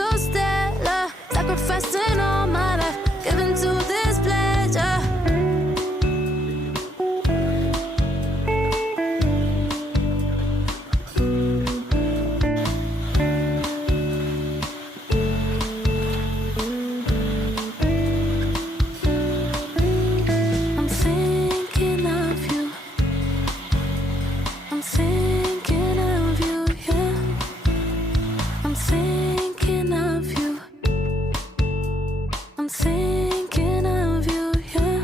so stellar, sacrificing all my life, giving to this pleasure. I'm thinking of you. I'm thinking of you, yeah. I'm thinking of you. I'm thinking of you, yeah.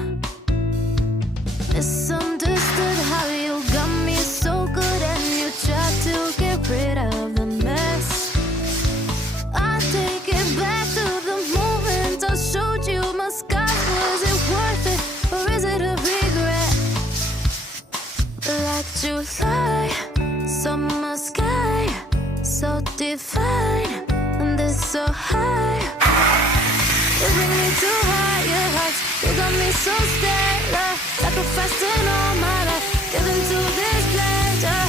Misunderstood how you got me so good and you tried to get rid of the mess. I take it back to the moment I showed you my scars. Was it worth it or is it a regret? Like July, summer sky, so divine, and it's so high. You bring me to higher heights. You got me so stellar, sacrificing all my life, giving to this pleasure.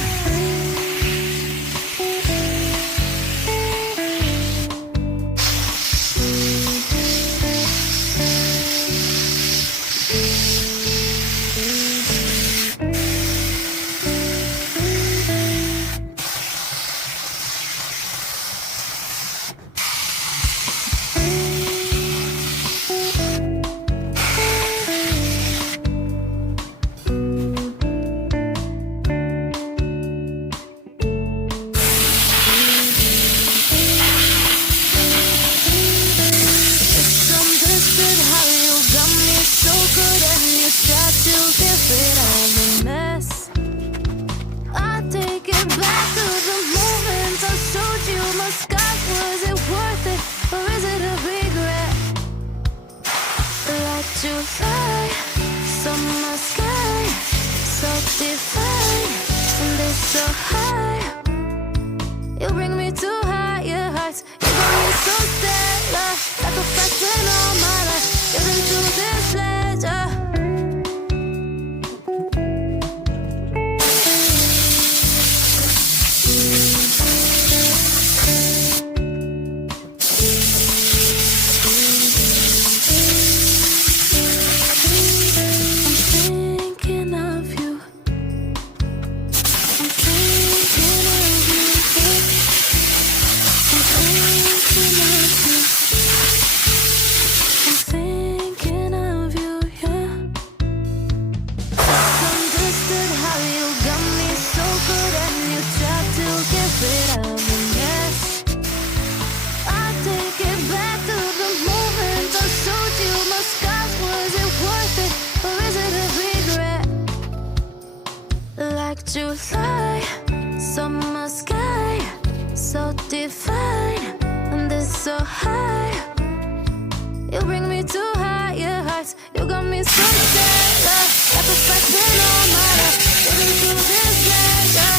Misunderstood how you got me so good and you tried to get rid of the mess. I take it back to the moment I showed you my scars. Was it worth it or is it a regret? Like July, summer sky, so divine, and it's so high. You bring me to higher heights. You got me so stellar, sacrificing all my life, giving to this pleasure. I'm thinking of you. I'm thinking of you. I'm thinking of you. I'm thinking of you, yeah. Misunderstood how you got me so good and you tried to get rid of the mess. I take it back to the moment I showed you my scars. Was it worth it or is it a regret? Like July, summer sky, so divine, and it's so high. You bring me to higher heights. You got me so stellar, sacrificing all my life, giving to this pleasure.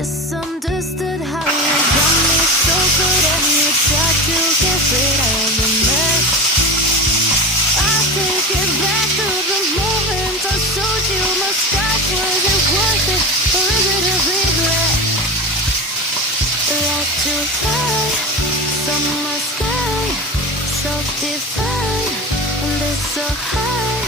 Misunderstood how you got me so good and you tried to get rid of the mess. I take it back to the moment I showed you my scars. Was it worth it or is it a regret? Like July, summer sky, so divine, and it's so high.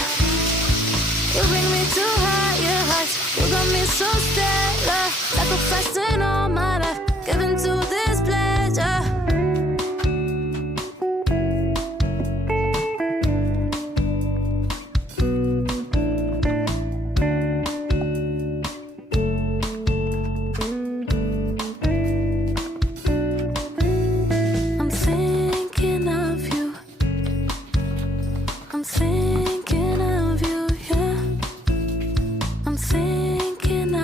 You bring me to higher heights. You got me so stellar, sacrificing all my life, giving to this pleasure. I'm thinking of you. I'm thinking of you, yeah. I'm thinking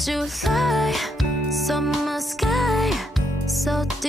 July, summer sky, so deep.